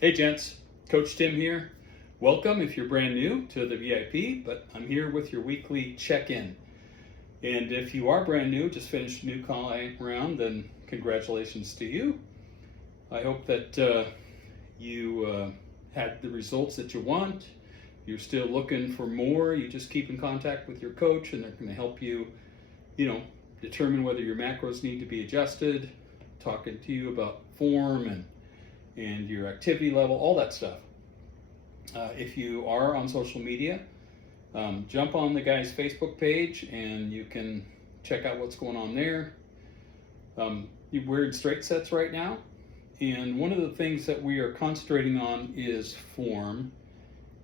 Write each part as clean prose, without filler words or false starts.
Hey gents, Coach Tim here. Welcome if you're brand new to the VIP, but I'm here with your weekly check-in. And if you are brand new, just finished a new client round, then congratulations to you. I hope that you had the results that you want. You're still looking for more. You just keep in contact with your coach and they're going to help you, determine whether your macros need to be adjusted, talking to you about form and your activity level, all that stuff. If you are on social media, jump on the guy's Facebook page and you can check out what's going on there. We're in straight sets right now, and one of the things that we are concentrating on is form,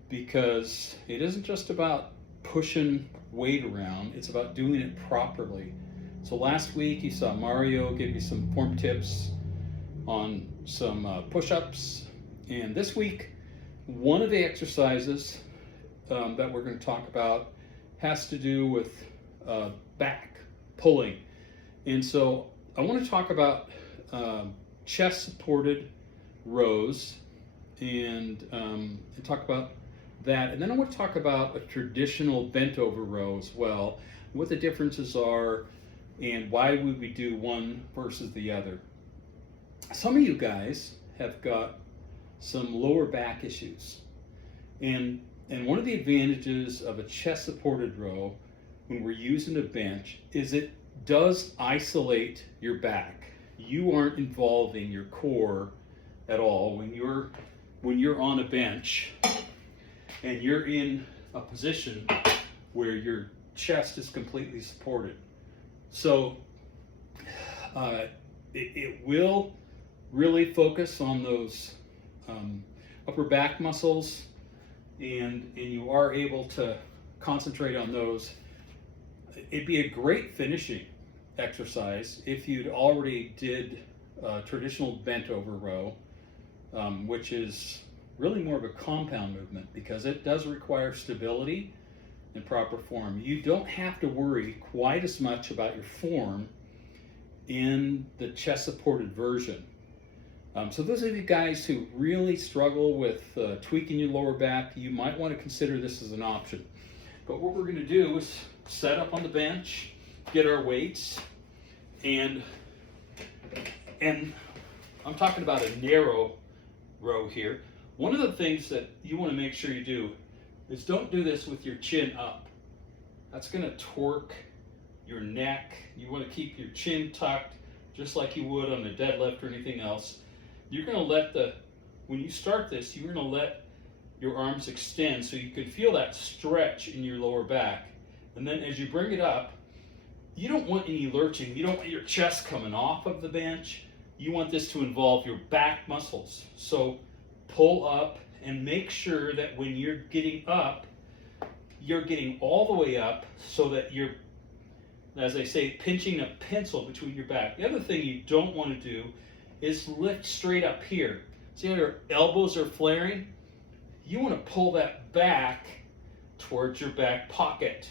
because it isn't just about pushing weight around, it's about doing it properly. So last week you saw Mario give you some form tips on some push-ups, and this week one of the exercises that we're going to talk about has to do with back pulling. And so I want to talk about chest supported rows and talk about that, and then I want to talk about a traditional bent over row as well, what the differences are and why would we do one versus the other. Some of you guys have got some lower back issues, and one of the advantages of a chest supported row when we're using a bench is it does isolate your back. You aren't involving your core at all when you're on a bench and you're in a position where your chest is completely supported. So it will really focus on those upper back muscles, and you are able to concentrate on those. It'd be a great finishing exercise if you'd already did traditional bent over row, which is really more of a compound movement because it does require stability and proper form. You don't have to worry quite as much about your form in the chest supported version. So those of you guys who really struggle with tweaking your lower back, you might want to consider this as an option. But what we're going to do is set up on the bench, get our weights, and I'm talking about a narrow row here. One of the things that you want to make sure you do is don't do this with your chin up. That's going to torque your neck. You want to keep your chin tucked just like you would on a deadlift or anything else. You're going to when you start this, you're going to let your arms extend so you can feel that stretch in your lower back. And then as you bring it up, you don't want any lurching. You don't want your chest coming off of the bench. You want this to involve your back muscles. So pull up and make sure that when you're getting up, you're getting all the way up so that you're, as I say, pinching a pencil between your back. The other thing you don't want to do is lift straight up here. See how your elbows are flaring? You want to pull that back towards your back pocket,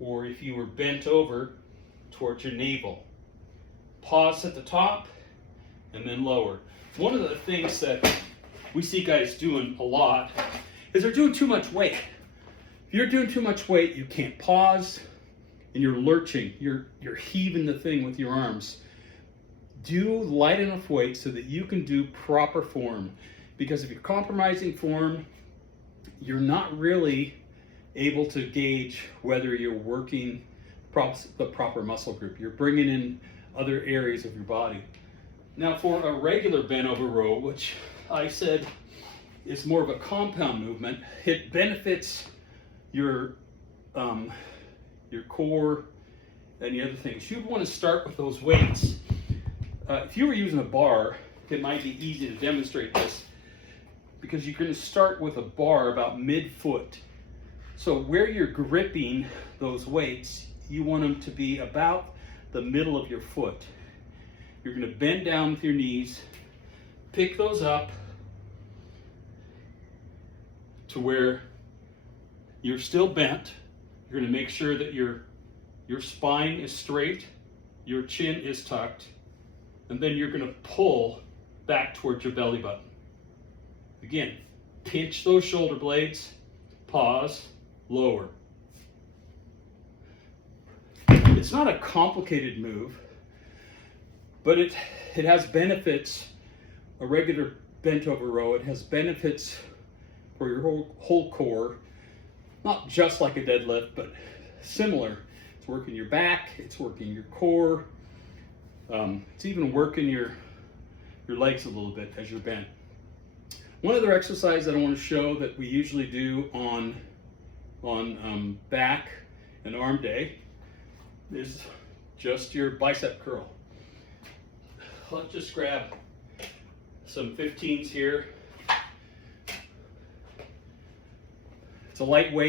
or if you were bent over, towards your navel. Pause at the top and then lower. One of the things that we see guys doing a lot is they're doing too much weight. If you're doing too much weight, you can't pause and you're lurching. You're heaving the thing with your arms. Do light enough weight so that you can do proper form, because if you're compromising form, you're not really able to gauge whether you're working the proper muscle group. You're bringing in other areas of your body. Now for a regular bent over row, which I said is more of a compound movement, it benefits your core and the other things. You'd want to start with those weights. If you were using a bar, it might be easy to demonstrate this because you're going to start with a bar about mid-foot. So where you're gripping those weights, you want them to be about the middle of your foot. You're going to bend down with your knees, pick those up to where you're still bent. You're going to make sure that your spine is straight, your chin is tucked, and then you're going to pull back towards your belly button. Again, pinch those shoulder blades, pause, lower. It's not a complicated move, but it has benefits. A regular bent over row, it has benefits for your whole core, not just like a deadlift, but similar. It's working your back, it's working your core, it's even working your legs a little bit as you're bent. One other exercise that I want to show that we usually do on back and arm day is just your bicep curl. Let's just grab some 15s here. It's a lightweight.